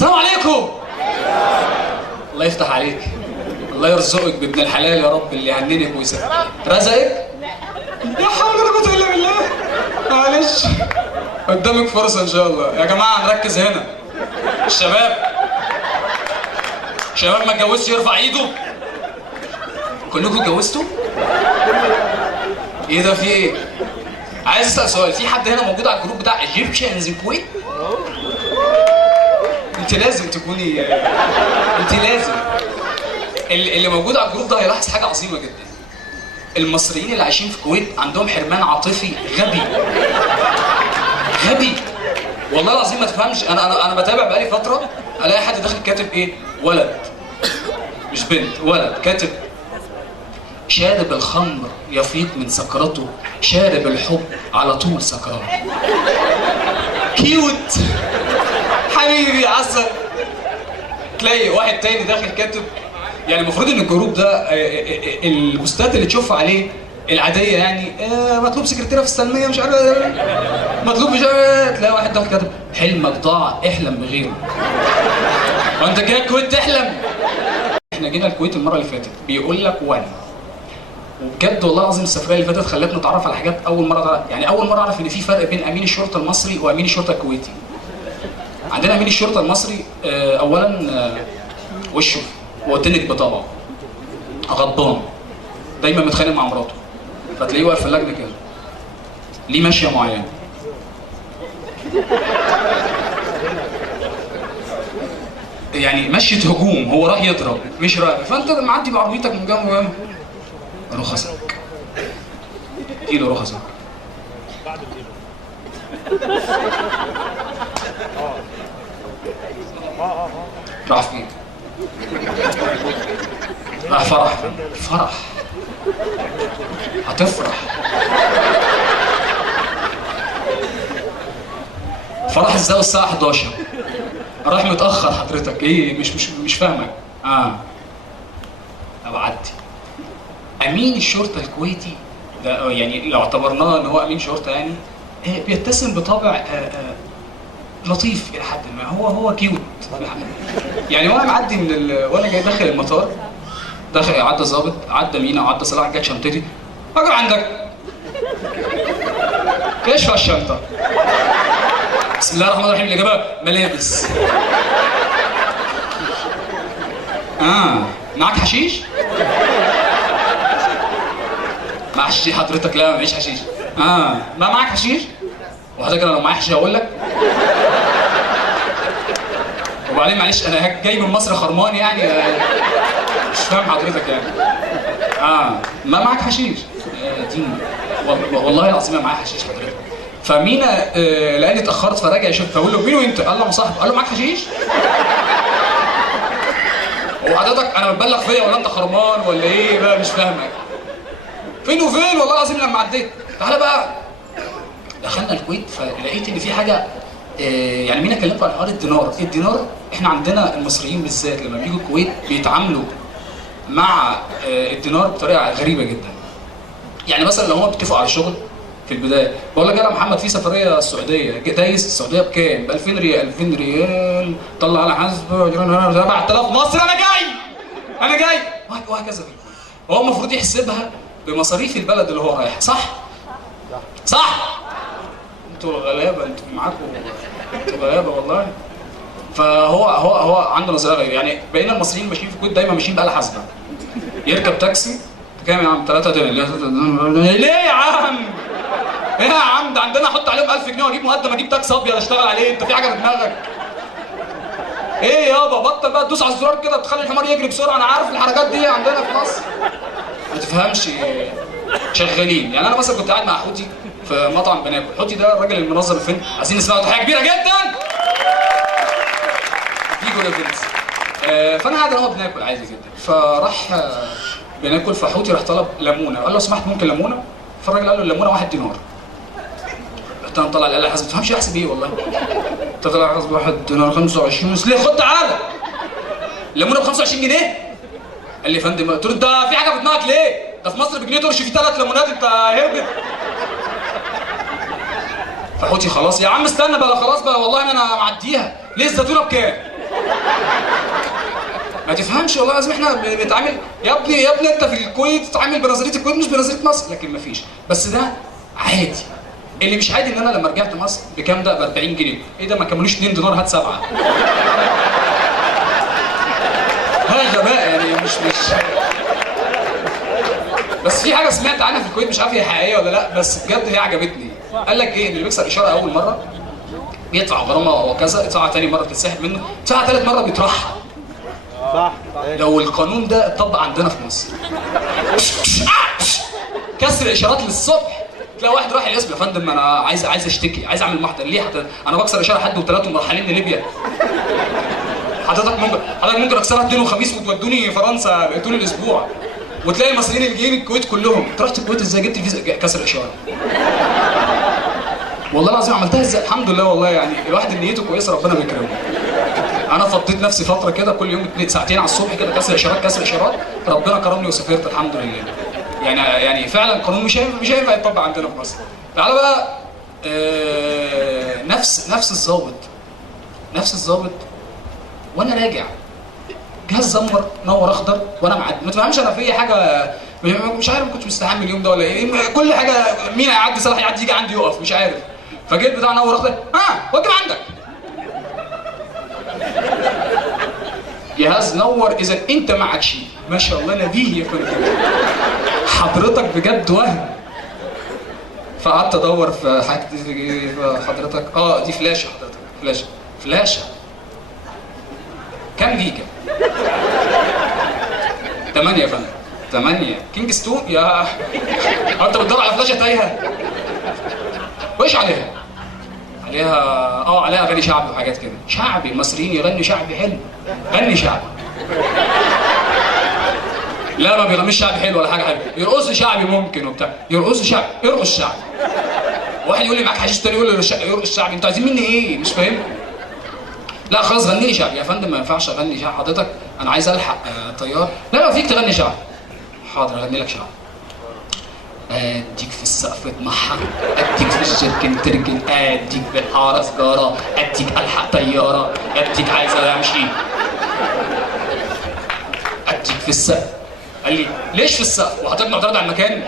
السلام عليكم. الله يفتح عليك، الله يرزقك بابن الحلال يا رب اللي يهننك ويسعدك. رزقك؟ لا حول ولا قوة الا بالله. معلش قدامك فرصة ان شاء الله. يا جماعة نركز هنا. الشباب ما اتجوزش يرفع ايده. كلكم اتجوزتوا؟ ايه ده في ايه؟ عايز اسال سؤال، في حد هنا موجود على الجروب بتاع ايجيبشنز الكويت؟ انت لازم تكوني، انت لازم. اللي موجود على الجروب ده هيلاحظ حاجه عظيمه جدا. المصريين اللي عايشين في الكويت عندهم حرمان عاطفي غبي غبي والله العظيم. ما تفهمش، انا بتابع بقالي فتره، الاقي حد داخل كاتب ايه؟ ولد مش بنت، ولد كاتب شارب الخمر يفيق من سكرته، شارب الحب على طول سكران. كيوت حبيبي عسل. تلاقي واحد تاني داخل كاتب، يعني المفروض ان الجروب ده البوستات اللي تشوفها عليه العاديه يعني مطلوب سكرتيره في السلميه مش عارف مطلوب مش عارف، تلاقي واحد داخل كاتب حلمك ضاع احلم بغيره. وانت جاي الكويت تحلم؟ احنا جينا الكويت المره اللي فاتت بيقول لك وبجد والله العظيم السفريه اللي فاتت خلتنا نتعرف على حاجات اول مره، يعني اول مره اعرف ان في فرق بين امين الشرطه المصري وامين الشرطه الكويتي. عندنا امين الشرطه المصري اولا وشه وتنك بطبعه غضبان، دايما متخانق مع مراته، فتلاقيه واقف في اللجنه كده ليه ماشيه معينه. يعني مشية هجوم، هو راح يضرب مش رايح، فانت معدي بعربيتك من جنبه رخصك، اديله رخصك. راح فين؟ راح فرح هتفرح. فرح ازاي الساعة 11؟ راح متأخر حضرتك، ايه مش فاهمك. عدي. امين الشرطة الكويتي ده يعني لو اعتبرناه ان هو امين شرطة يعني بيتسم بطابع لطيف الى حد ما، هو كيوت يعني. وانا معدي وانا جاي داخل المطار، داخل عدى ظابط، عدى مينا وعدى صلاح، جت شنطتي، اجر عندك ايش في الشنطة؟ بسم الله الرحمن الرحيم. الاجابة ملابس. معاك حشيش؟ معاك حشيش حضرتك؟ لا معيش حشيش. ما معاك حشيش؟ وحضرتك انا لو معايا حشيش هقول لك. وبعدين معلش انا جاي من مصر خرمان يعني مش فاهم حضرتك يعني. ما معاك حشيش؟ دين والله العظيم ما معايا حشيش حضرتك. فمينا لقاني اتاخرت فراجع يشوف، فاقول له مين وانت؟ قال له مصاحب. قال له معاك حشيش؟ هو حضرتك انا بتبلغ فيا ولا انت خرمان ولا ايه بقى؟ مش فاهمك. فين وفين والله العظيم لما عديت. تعالى بقى دخلنا الكويت فلقيت ان في حاجه يعني مين كلمكم عن حوار الدينار. الدينار احنا عندنا المصريين بالذات لما بيجوا الكويت بيتعاملوا مع الدينار بطريقه غريبه جدا. يعني مثلا لو هم بيتفقوا على شغل في البدايه، بقول لك يا محمد في سفريه السعوديه، دايس السعوديه بكام؟ ب 2000 ريال. 2000 ريال طلع على حسبه 7000 مصري. انا جاي وهكذا. هو المفروض يحسبها بمصاريف البلد اللي هو رايح. صح؟ انتوا غلابه، انتوا معاكم، انتوا غلابه والله. فهو عنده نظريه غريبه. يعني بقينا المصريين ماشيين في الكويت دايما ماشيين بآلة حاسبه. يركب تاكسي كام يا عم؟ 3 دينار. ليه يا عم؟ ايه يا عم؟ ده عندنا احط عليهم 1000 جنيه واجيب مقدم، اجيب تاكسي ابيض اشتغل عليه. انت في حاجه في دماغك؟ ايه يابا بطل بقى تدوس على الزرار كده تخلي الحمار يجري بسرعه. انا عارف الحركات دي عندنا في مصر ما تفهمش. شغالين يعني. انا مثلا كنت قاعد مع حوتي في مطعم بناكل. حوتي ده الراجل المنظم الفيلم، عايزين نسمعه تحيه كبيره جدا. فيجو ليفنز. فانا قاعد انا بناكل عادي جدا، فراح بناكل، فحوتي راح طلب ليمونه، قال له لو سمحت ممكن ليمونه؟ فالراجل قال له الليمونه 1 دينار. رحت انا طلع الآلة حاسب، ما تفهمش احسب ايه والله. طلع حاسب 1 دينار 25. ليه؟ خد تعالى الليمونه ب 25 جنيه. قال لي يا فندم. قلت له انت في حاجه في دماغك ليه؟ ده في مصر بجنيه ترش فيه 3 ليمونات، انت هربت. فحوتي خلاص يا عم استنى بقى، خلاص بقى والله انا معديها. ليه الزيتونه بكام؟ ما تفهمش والله لازم احنا بنتعامل يا ابني يا ابني انت في الكويت تتعامل بنظريه الكويت مش بنظريه مصر، لكن مفيش. بس ده عادي. اللي مش عادي ان انا لما رجعت مصر بكام ده؟ ب 40 جنيه. ايه ده ما كملوش 2 دينار هات 7. هذا بقى يعني مش بس في حاجه سمعت عنها في الكويت مش عارف هي حقيقيه ولا لا، بس بجد هي عجبتني. قال لك ايه؟ اللي بيكسر اشاره اول مره بيدفع غرامه وكذا، يدفعها تاني مره بتتسحب منه، يدفعها ثالث مره بيترحل. صح. لو القانون ده اتطبق عندنا في مصر كسر اشارات للصبح، تلاقي واحد راح القسم يا فندم انا عايز اشتكي، عايز اعمل محضر. ليه حضرتك؟ انا بكسر اشاره حد وثلاثه مرحلين لليبيا. حضرتك ممكن اكسرها اثنين وخميس وتودوني فرنسا طول الاسبوع. وتلاقي المصريين اللي جايين الكويت كلهم، انت رحت الكويت ازاي؟ جبت فيزا كسر اشاره. والله العظيم عملتها ازاي؟ الحمد لله والله يعني الواحد نيته كويسه ربنا بيكرمه. انا فضيت نفسي فتره كده كل يوم ساعتين على الصبح كده كسر اشارات، ربنا كرمني وسافرت الحمد لله. يعني فعلا القانون مش هينفع يتطبق عندنا في مصر. تعالى بقى نفس الضابط وانا راجع جهاز زمر نور اخضر وانا معدي. ما تفهمش انا في حاجه مش عارف، ما كنتش مستحمل اليوم ده ولا ايه. كل حاجه مين هيعدي صلاح يعدي يجي عندي يقف مش عارف. فجيت بتاع نور اخضر واجب عندك جهاز نور. اذا انت معك شيء ما شاء الله نبيه يا فندم حضرتك بجد وهم. فقعدت ادور في حاجه حضرتك دي فلاشه حضرتك فلاشه كام جيجا؟ 8 يا فندم 8 كينجز 2 يا انت بتدور على فلاشه تايهه؟ وايش عليها؟ عليها اغاني شعبي وحاجات كده. شعبي المصريين يغنوا شعبي حلو، غني شعبي. لا ما بيغنيش شعبي حلو ولا حاجه حلوه، يرقصوا شعبي ممكن وبتاع، يرقصوا شعبي، ارقص شعبي. واحد يقول لي معاك حشيش تاني يقول لي يرقص شعبي، انتوا عايزين مني ايه؟ مش فاهم. لا خلاص غني لي شعبي يا فندم. ما ينفعش اغني شعبي حضرتك، انا عايز الحق طيار. لا فيك تغني شعبي. حاضر اغني لك شعبي. اديك في السقف اطمحن، اديك في الشركن تركن، اديك في الحاره سجاره، اديك الحق طياره، اديك عايزه امشي، اديك في السقف. قال لي ليش في السقف؟ وحضرتك معترض على المكان؟